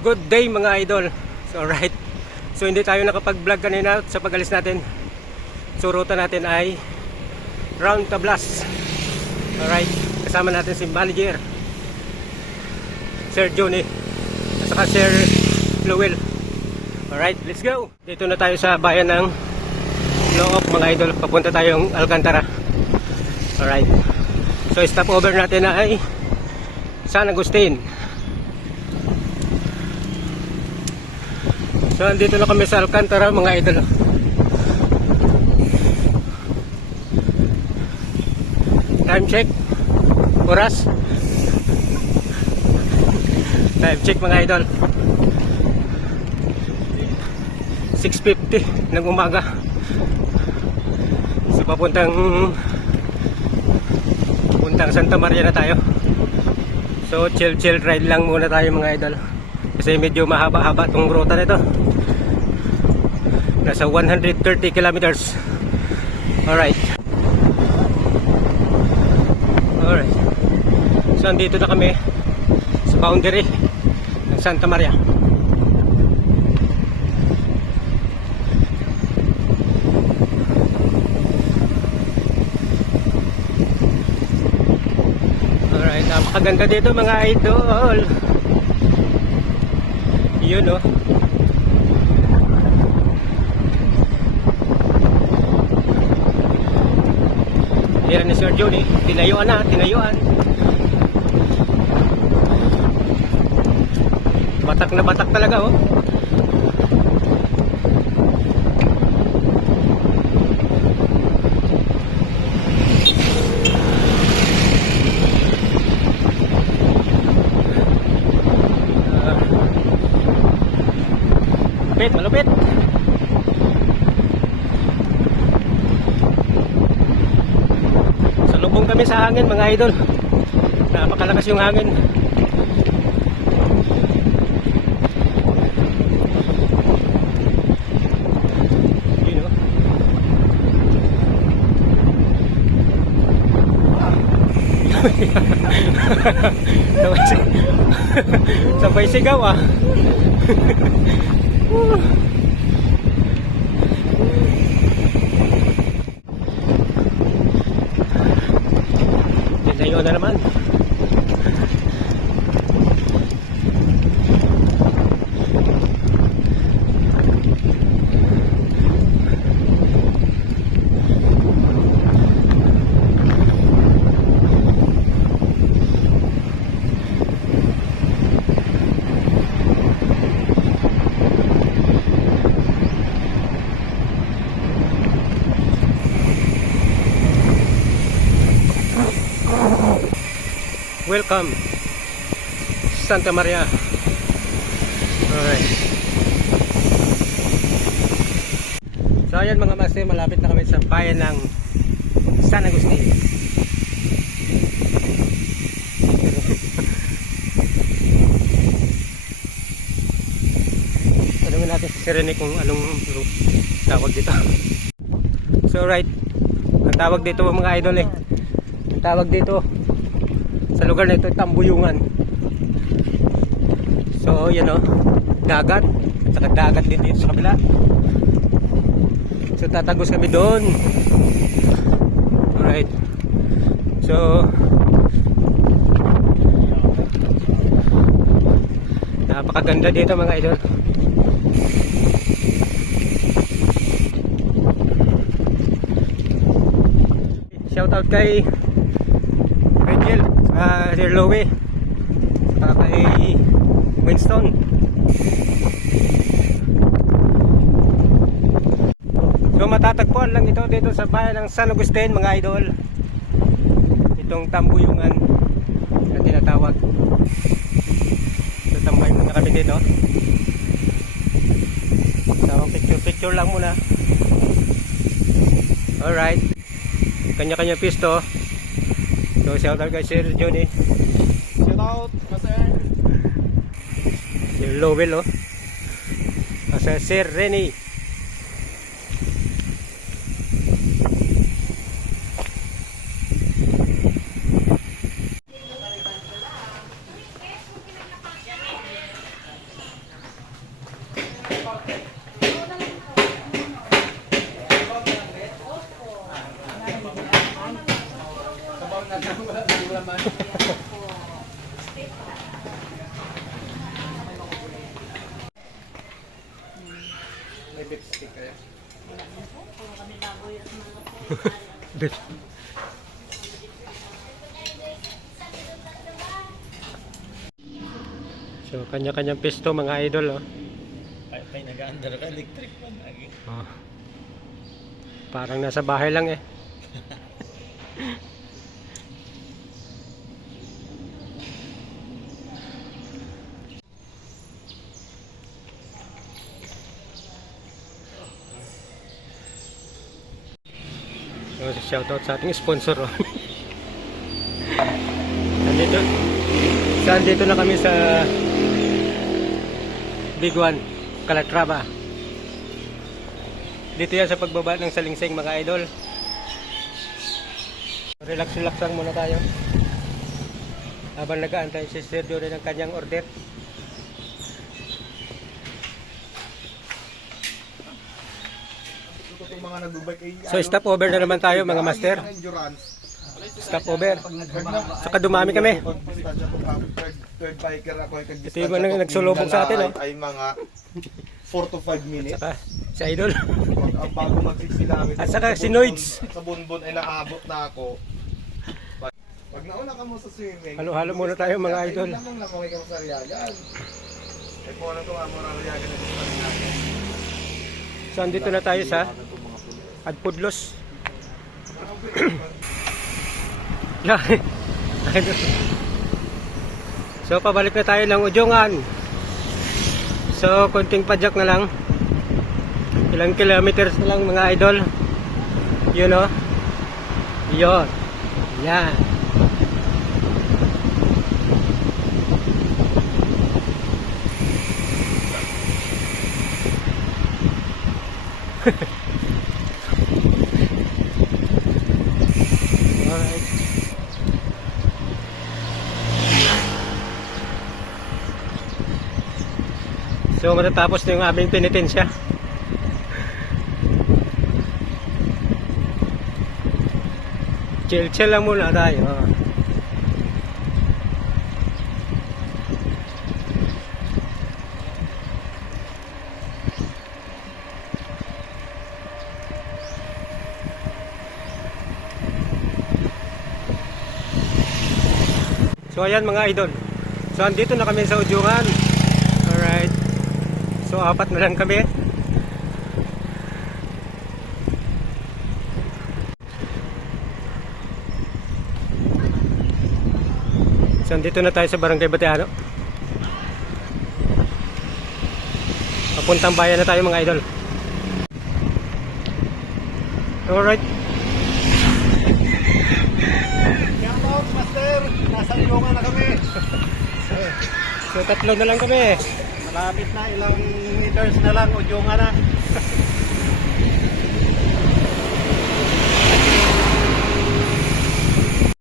Good day mga idol. So right. So hindi tayo nakapag-vlog kanina sa pag-alis natin. So ruta natin ay Round Tablas. Alright. Kasama natin si Manager Sir Johnny at saka Sir Lowell. Alright, let's go. Dito na tayo sa bayan ng Loob mga idol. Papunta tayong Alcantara. Alright. So stopover natin na ay San Agustin. So andito na kami sa Alcantara mga idol. Time check. Oras. Time check mga idol. 6:50 ng umaga. So papuntang Santa Maria na tayo. So chill ride lang muna tayo mga idol. Kasi medyo mahaba-haba tong ruta nito. Nasa 130 kilometers. Alright. So andito na kami sa boundary ng Santa Maria. Alright, napakaganda dito mga idol. Yun oh. Yan ni Sir Johnny, tinayuan na, tinayuan. Batak na batak talaga oh. Malupit. Salubong kami sa hangin mga idol. Napakalakas yung hangin. Yun oh. Sabay sigaw ah. Tinayo na naman. Welcome Santa Maria. Alright. So ayan mga master, malapit na kami sa bayan ng San Agustin. Tanungin natin si Serene kung anong tawag dito. So right, ang tawag dito mga idol eh, ang tawag dito sa lugar na ito, Tambuyungan. So, yan o, dagat. At saka dagat din dito sa kabila. So, tatagos kami doon. Alright. So, napakaganda dito mga idol. Shout out kay Rachel, Sir Lowe, saka kay Winston. So matatagpuan lang ito dito sa bayan ng San Agustin mga idol. Itong Tambuyungan na tinatawag. So tambay muna kami dito. So picture lang muna. Alright, kanya-kanya pisto. So shout out kay Sir Johnny. Shout out, Master. Sir Lowell oh. Sa Sir Rene. May beef stick kaya. Bet. So, kanya-kanyang pisto mga idol, oh. Ay nag-under ka, electric man lagi. Oh. Parang nasa bahay lang eh. So, shoutout sa ating sponsor, oh. Nandito na kami sa Big One, Calatrava. Dito yan sa pagbaba ng Salingsing mga idol. Relax lang muna tayo habang nag-aantay si Sir Jory ng kanyang order. Yung mga nagbabike ay So stop over na naman tayo mga master. endurance. Stop over. Saka dumami kami. Third biker ako ay Ito yung mga nagsulubog sa atin, oh. Ay mga 4 to 5 minutes. Saka si idol. Ang bago magsisilangit. At saka si Noids. Sa bunbun ay nakaabot na ako. Pag nauna ka mo sa swimming. Halo-halo muna tayo mga idol. Ay lamang lamang ikaw sa riyagan. Ay po ano to amo na riyagan na sa riyagan. So andito na tayo sa Adpudlos. So pabalik na tayo ng Ujungan. So konting padyak na lang. Ilang kilometers na lang mga idol. Yun o. Yun. Yan. Alright. So matatapos na yung aming penitensya. Chill lang muna tayo. So ayan mga idol. So andito na kami sa Ujungan. Alright. So apat na lang kami. So andito na tayo sa Barangay Bateano. Papuntang bayan na tayo mga idol. Alright. Shoutout master, nasa Ujungan na kami. So tatlo na lang kami. Malapit na, ilang meters na lang, Ujungan na.